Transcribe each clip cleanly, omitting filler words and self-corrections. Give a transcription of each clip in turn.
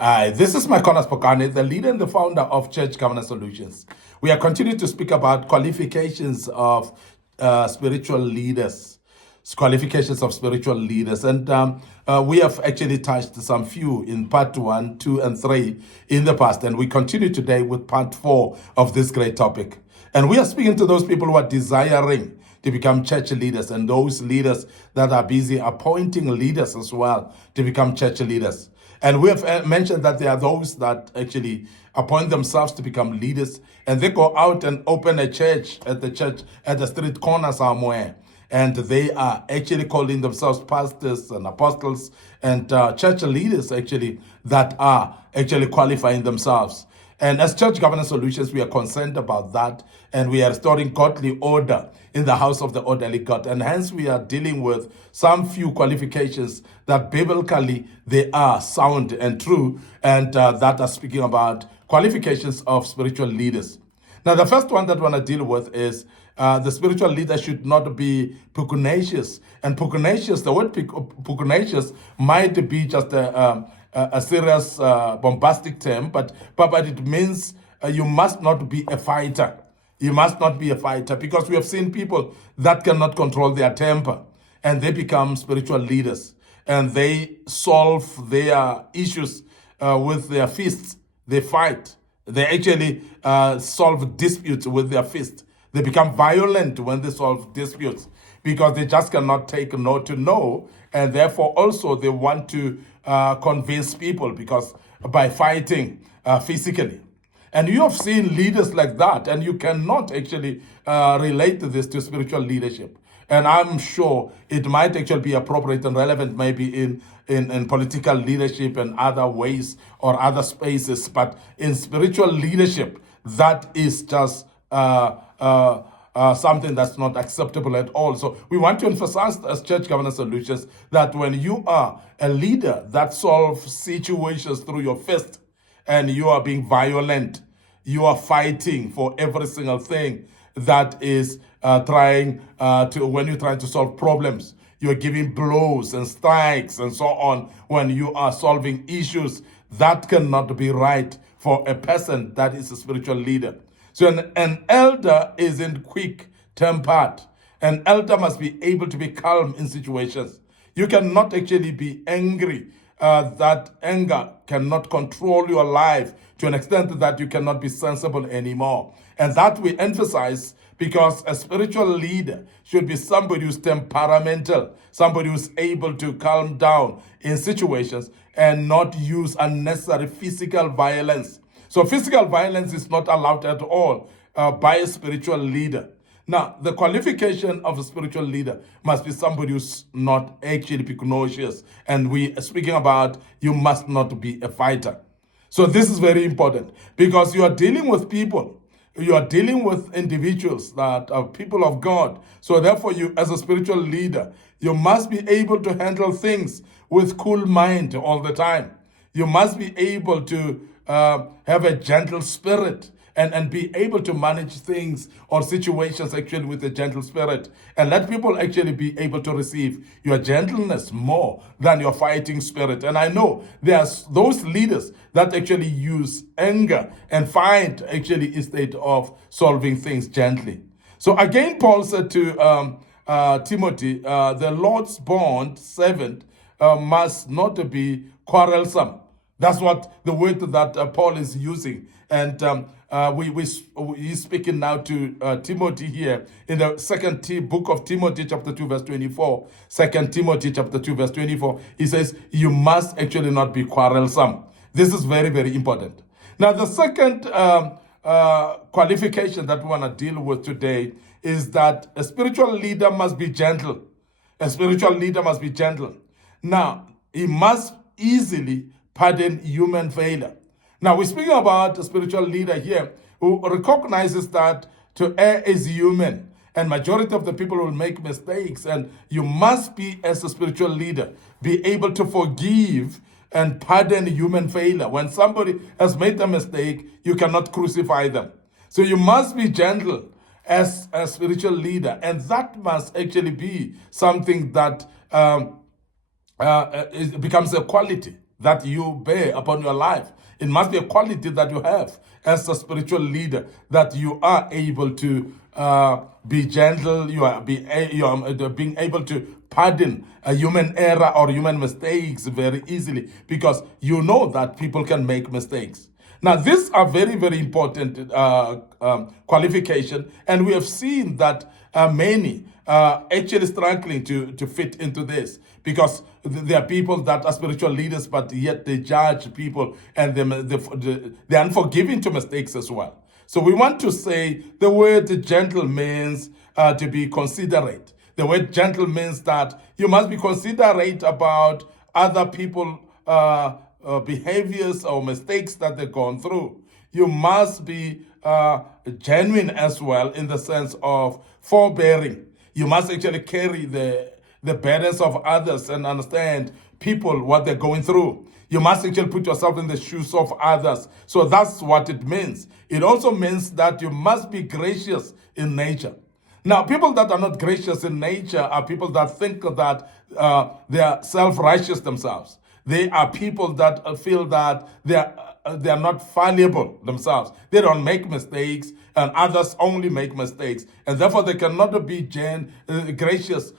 This is MIcornus Phokane, the leader and the founder of Church Governance Solutions. We are continuing to speak about qualifications of spiritual leaders. Qualifications of spiritual leaders. And we have actually touched some few in part 1, 2, and 3 in the past. And we continue today with part 4 of this great topic. And we are speaking to those people who are desiring to become church leaders and those leaders that are busy appointing leaders as well to become church leaders. And we have mentioned that there are those that actually appoint themselves to become leaders, and they go out and open a church at the street corner somewhere. And they are actually calling themselves pastors and apostles and church leaders actually that are actually qualifying themselves. And as Church Governance Solutions, we are concerned about that, and we are restoring godly order in the house of the orderly God. And hence we are dealing with some few qualifications that biblically they are sound and true, and that are speaking about qualifications of spiritual leaders. Now, the first one that I want to deal with is the spiritual leader should not be pugnacious. And pugnacious, the word pugnacious might be just a serious, bombastic term, but it means you must not be a fighter. You must not be a fighter, because we have seen people that cannot control their temper, and they become spiritual leaders, and they solve their issues with their fists. They fight. They actually solve disputes with their fists. They become violent when they solve disputes because they just cannot take no to no, and therefore also they want to convince people because by fighting physically. And you have seen leaders like that, and you cannot actually relate to this to spiritual leadership. And I'm sure it might actually be appropriate and relevant maybe in political leadership and other ways or other spaces. But in spiritual leadership, that is just something that's not acceptable at all. So we want to emphasize as Church Governance Solutions that when you are a leader that solves situations through your fist, and you are being violent, you are fighting for every single thing that is when you're trying to solve problems, you're giving blows and strikes and so on when you are solving issues. That cannot be right for a person that is a spiritual leader. So an elder isn't quick-tempered. An elder must be able to be calm in situations. You cannot actually be angry. That anger cannot control your life to an extent that you cannot be sensible anymore. And that we emphasize because a spiritual leader should be somebody who's temperamental, somebody who's able to calm down in situations and not use unnecessary physical violence. So physical violence is not allowed at all by a spiritual leader. Now, the qualification of a spiritual leader must be somebody who's not actually pugnacious. And we are speaking about you must not be a fighter. So this is very important because you are dealing with people. You are dealing with individuals that are people of God. So therefore, you as a spiritual leader, you must be able to handle things with cool mind all the time. You must be able to have a gentle spirit and be able to manage things or situations actually with a gentle spirit, and let people actually be able to receive your gentleness more than your fighting spirit. And I know there's those leaders that actually use anger and fight actually instead of solving things gently. So again, Paul said to Timothy, the Lord's bond servant must not be quarrelsome. That's what the word that Paul is using. And he's speaking now to Timothy here in the second book of Timothy, chapter 2, verse 24. 2 Timothy, chapter 2, verse 24. He says, you must actually not be quarrelsome. This is very, very important. Now, the second qualification that we want to deal with today is that a spiritual leader must be gentle. A spiritual leader must be gentle. Now, he must easily pardon human failure. Now, we're speaking about a spiritual leader here who recognizes that to err is human, and majority of the people will make mistakes, and you must be, as a spiritual leader, be able to forgive and pardon human failure. When somebody has made a mistake, you cannot crucify them. So you must be gentle as a spiritual leader, and that must actually be something that it becomes a quality that you bear upon your life. It must be a quality that you have as a spiritual leader, that you are able to be gentle, you are being able to pardon a human error or human mistakes very easily, because you know that people can make mistakes. Now, these are very, very important qualification, and we have seen that many actually struggling to fit into this, because there are people that are spiritual leaders, but yet they judge people, and they're unforgiving to mistakes as well. So we want to say the word gentle means to be considerate. The word gentle means that you must be considerate about other people behaviors or mistakes that they've gone through. You must be genuine as well, in the sense of forbearing. You must actually carry the burdens of others and understand people, what they're going through. You must actually put yourself in the shoes of others. So that's what it means. It also means that you must be gracious in nature. Now, people that are not gracious in nature are people that think that they are self-righteous themselves. They are people that feel that they are not fallible themselves. They don't make mistakes, and others only make mistakes. And therefore, they cannot be gracious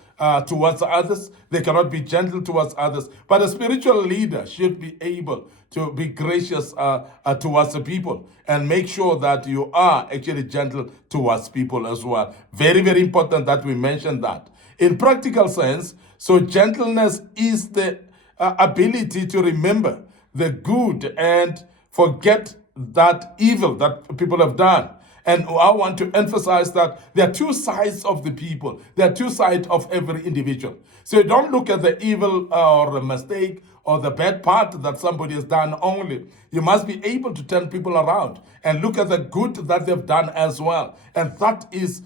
towards others. They cannot be gentle towards others. But a spiritual leader should be able to be gracious towards the people, and make sure that you are actually gentle towards people as well. Very, very important that we mention that. In practical sense, so gentleness is the ability to remember the good and forget that evil that people have done. And I want to emphasize that there are two sides of the people. There are two sides of every individual. So you don't look at the evil or the mistake or the bad part that somebody has done only. You must be able to turn people around and look at the good that they've done as well. And that is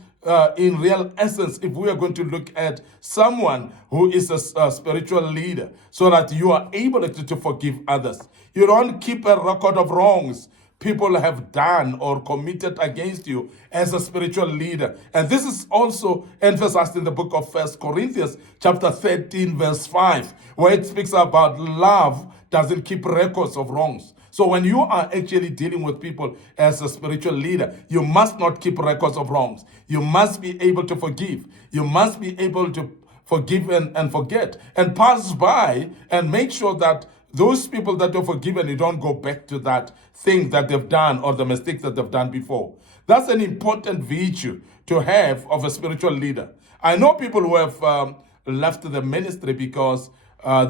in real essence, if we are going to look at someone who is a spiritual leader, so that you are able to forgive others. You don't keep a record of wrongs people have done or committed against you as a spiritual leader. And this is also emphasized in the book of 1 Corinthians chapter 13 verse 5, where it speaks about love doesn't keep records of wrongs. So when you are actually dealing with people as a spiritual leader, you must not keep records of wrongs. You must be able to forgive. You must be able to forgive and forget, and pass by, and make sure that those people that you're forgiven, you don't go back to that thing that they've done or the mistakes that they've done before. That's an important virtue to have of a spiritual leader. I know people who have left the ministry because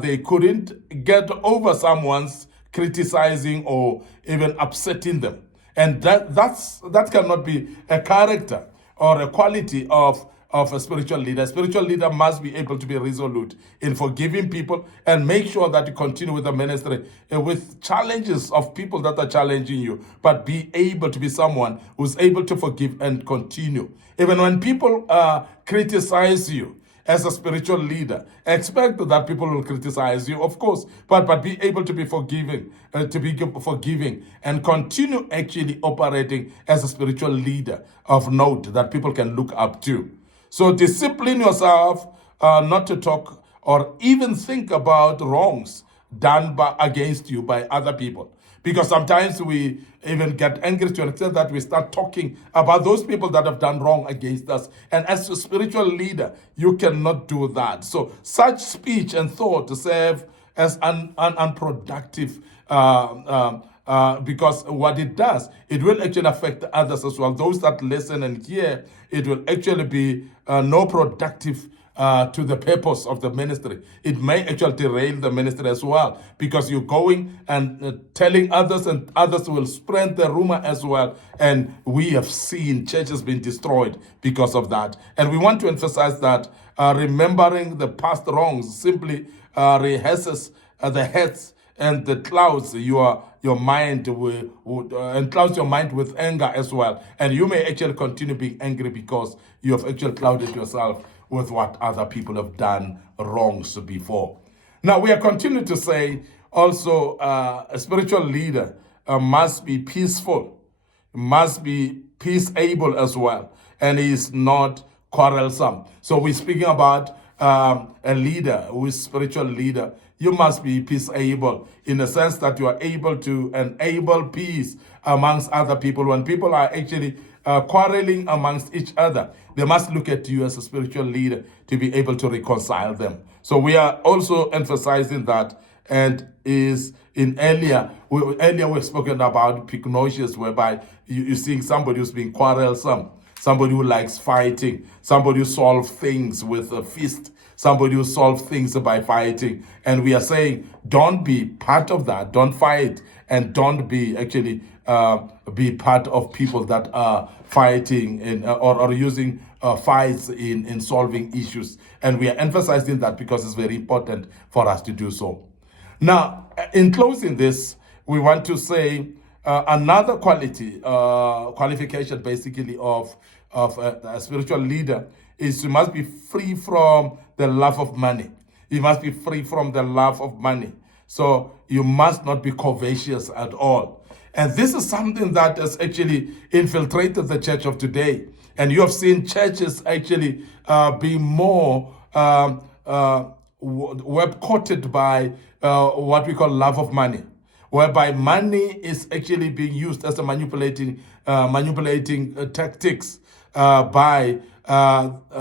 they couldn't get over someone's criticizing or even upsetting them. And that cannot be a character or a quality of a spiritual leader. A spiritual leader must be able to be resolute in forgiving people, and make sure that you continue with the ministry with challenges of people that are challenging you, but be able to be someone who's able to forgive and continue. Even when people criticize you, as a spiritual leader, expect that people will criticize you, of course, but be able to be forgiving, and continue actually operating as a spiritual leader of note that people can look up to. So discipline yourself not to talk or even think about wrongs done against you by other people. Because sometimes we even get angry to an extent that we start talking about those people that have done wrong against us. And as a spiritual leader, you cannot do that. So such speech and thought serve as unproductive because what it does, it will actually affect others as well. Those that listen and hear, it will actually be no productive to the purpose of the ministry. It may actually derail the ministry as well, because you're going and telling others, and others will spread the rumor as well. And we have seen churches being destroyed because of that. And we want to emphasize that remembering the past wrongs simply rehearses the heads and the clouds your mind and clouds your mind with anger as well. And you may actually continue being angry because you have actually clouded yourself with what other people have done wrongs before. Now, we are continuing to say also a spiritual leader must be peaceful, must be peaceable as well, and he is not quarrelsome. So we're speaking about a leader who is spiritual leader. you must be peaceable in the sense that you are able to enable peace amongst other people. When people are actually quarreling amongst each other, they must look at you as a spiritual leader to be able to reconcile them. So we are also emphasizing that, and is in earlier we've spoken about picnocious, whereby you're seeing somebody who's being quarrelsome, somebody who likes fighting, somebody who solves things with a fist, somebody who solves things by fighting. And we are saying, don't be part of that. Don't fight, and don't be actually be part of people that are fighting or using fights in solving issues. And we are emphasizing that because it's very important for us to do so. Now, in closing this, we want to say another qualification basically of a spiritual leader is you must be free from the love of money. You must be free from the love of money. So you must not be covetous at all. And this is something that has actually infiltrated the church of today. And you have seen churches actually be more web-coated by what we call love of money, whereby money is actually being used as a manipulating tactics by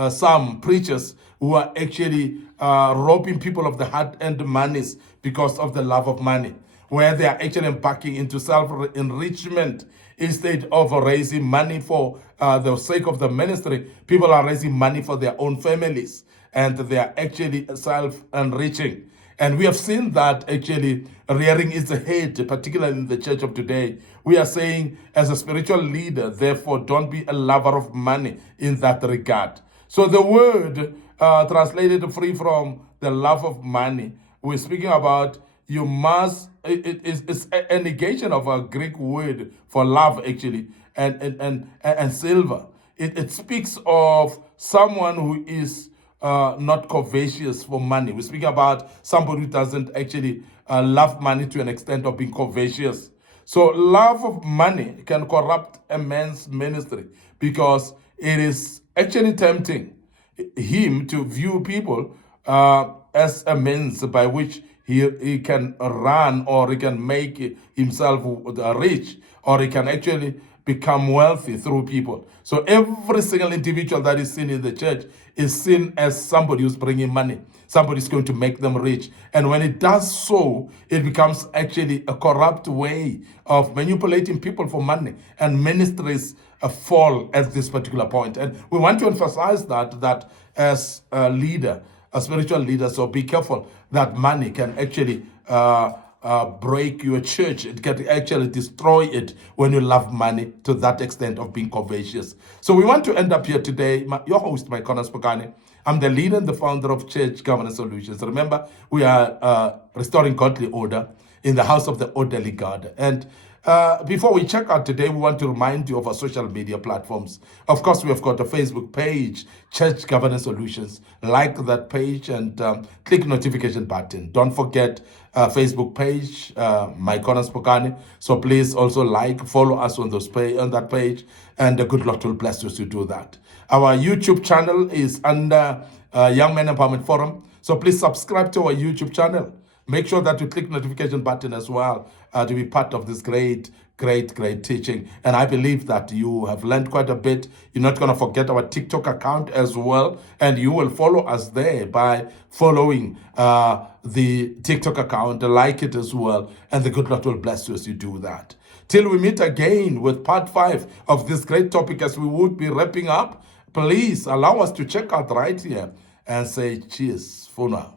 some preachers who are actually robbing people of the hard-earned monies because of the love of money, where they are actually embarking into self-enrichment instead of raising money for the sake of the ministry. People are raising money for their own families, and they are actually self-enriching. And we have seen that actually rearing its head, particularly in the church of today. We are saying, as a spiritual leader, therefore, don't be a lover of money in that regard. So the word translated free from the love of money, we're speaking about you must, it's a negation of a Greek word for love, actually, and silver. It speaks of someone who is not covetous for money. We're speaking about somebody who doesn't actually love money to an extent of being covetous. So love of money can corrupt a man's ministry because it is actually tempting him to view people as a means by which he can run, or he can make himself rich, or he can actually become wealthy through people. So every single individual that is seen in the church is seen as somebody who's bringing money. Somebody's going to make them rich. And when it does so, it becomes actually a corrupt way of manipulating people for money. And ministries fall at this particular point. And we want to emphasize that as a leader, a spiritual leader, so be careful that money can actually break your church. It can actually destroy it when you love money to that extent of being covetous. So we want to end up here today. Your host, MIcornus Phokane. I'm the leader and the founder of Church Governance Solutions. Remember, we are restoring godly order in the house of the orderly God. And before we check out today, we want to remind you of our social media platforms. Of course, we have got a Facebook page, Church Governance Solutions. Like that page and click notification button. Don't forget Facebook page, MIcornus Phokane. So please also follow us on that page, and good Lord will bless us to do that. Our YouTube channel is under Young Men Empowerment Forum. So please subscribe to our YouTube channel. Make sure that you click notification button as well to be part of this great teaching. And I believe that you have learned quite a bit. You're not going to forget our TikTok account as well. And you will follow us there by following the TikTok account, like it as well. And the good Lord will bless you as you do that. Till we meet again with part 5 of this great topic, as we would be wrapping up, please allow us to check out right here and say cheers for now.